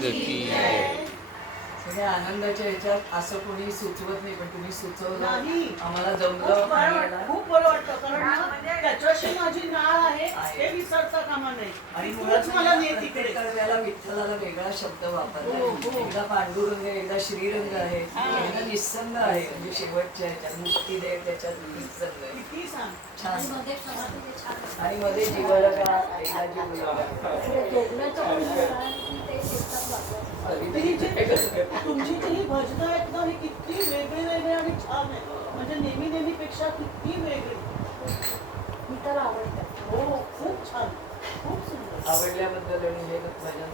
की जय. सगळ्या आनंदाच्या ह्याच्यात असं कोणी सुचवत नाही, पण तुम्ही सुचवलं नाही. आम्हाला जमलं. खूप बरं वाटतं, कारण ना त्याच्याशी माझी नाळ आहे हे विसरता कामा नाही. आणि तूच मला ने तिकडे. त्याला विठ्ठलाला वेगळा शब्द वापरला. एकदा पांडुरंग आहे, एकदा श्रीरंग आहे, एकदा निस्संग आहे. म्हणजे शेवटच्या ह्याच्यात मुक्ती दे, त्याच्यात निस्संग आहे. किती सांग छान. आणि मध्ये जीवाला का एकदा तुमची जी भजनं आहेत ना, ही किती वेगळे वेगळे आणि छान आहे. म्हणजे नेहमीपेक्षा किती वेगळी. मी तर आवडतात. हो, खूप छान, खूप सुंदर. आवडल्याबद्दल आणि हे भजन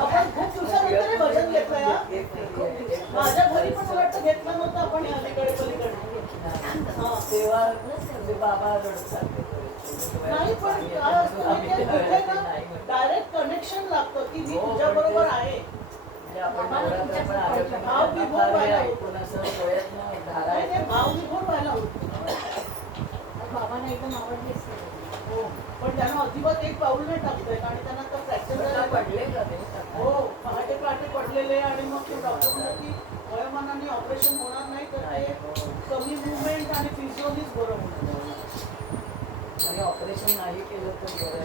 आपण खूप दिवसानंतर भजन घेतलंय. माझ्या घरी पण वाटतं घेतलं नव्हतं आपण अलीकडे पलीकडे. तेव्हा बाबा रडतात. नाही, पण काय असतं माहितीये, कुठे ना डायरेक्ट कनेक्शन लागतं की मी तुझ्या बरोबर आहे. भाव विभोर व्हायला होतो. बाबांना एकदम आवडलेच. हो, पण त्यांना अजिबात एक पाऊल नाही टाकतंय आणि त्यांना तर फ्रॅक्चर पडले का ते? हो, पहाटे पडलेले. आणि मग ते डॉक्टर म्हणतात की वयोमानाने ऑपरेशन होणार नाही, तर ते कमी मुवमेंट आणि फिजिओलॉजीच बरं होणार. आणि ऑपरेशन नाही केलं तर बरं.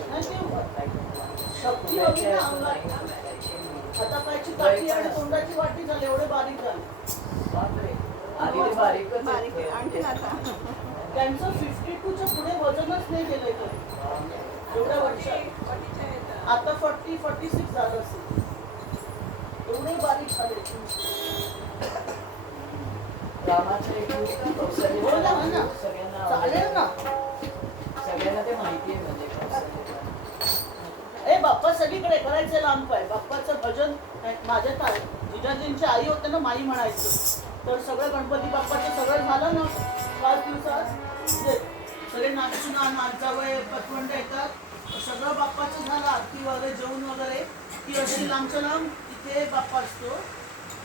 शक्ती हवी ना अंगात. हातापायची काठी आणि तोंडाची वाटी झाली, एवढे बारीक झाले. बापरे, आधी बारीकच आणखी आता त्यांचं 52च्या पुढे वजनच नाही गेलंय कधी एवढ्या वर्षात. आता 46 झालं असेल. एवढे बारीक झाले. रामाच्या एक सगळ्यांना चालेल ना. सगळ्यांना ते माहिती आहे. म्हणजे ए बाप्पा सगळीकडे करायचे लांब पाय. बाप्पाचं भजन माझ्या जिजाजींची आई होते ना, माई म्हणायचं. तर सगळं गणपती बाप्पाचं सगळं झालं ना 5 दिवसात. सगळे नाचजावळे पतवंड येतात, सगळं बाप्पाचं झालं. आरती वगैरे जेवण वगैरे की अशी लांबच्या लांब इथे बाप्पा असतो.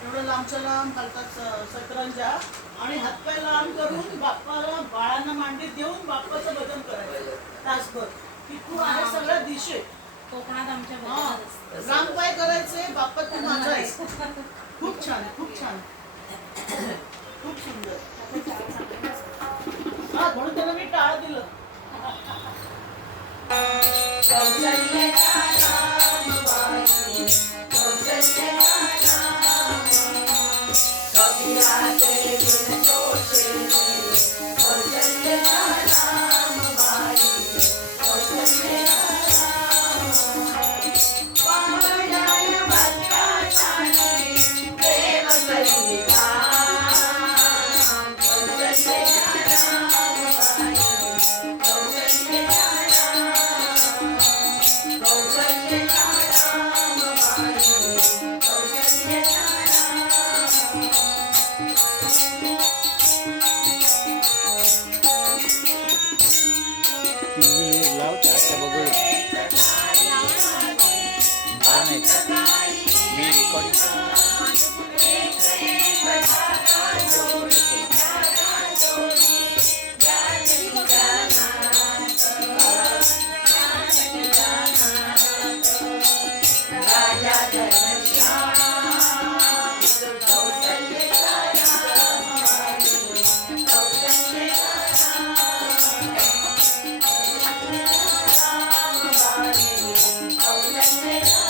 एवढं लांबच्या लांब घालतात सतरंजा आणि हातपाय लांब करून बाप्पाला बाळांना मांडीत देऊन बाप्पाचं भजन करायचं तासभर. तिथून आहे सगळ्या दिशे रामपाय करायचे. बाप्पा तू माझा आहेस. खूप छान, खूप छान, खूप सुंदर. हा, म्हणून त्यांना मी टाळ दिलं. Thank you.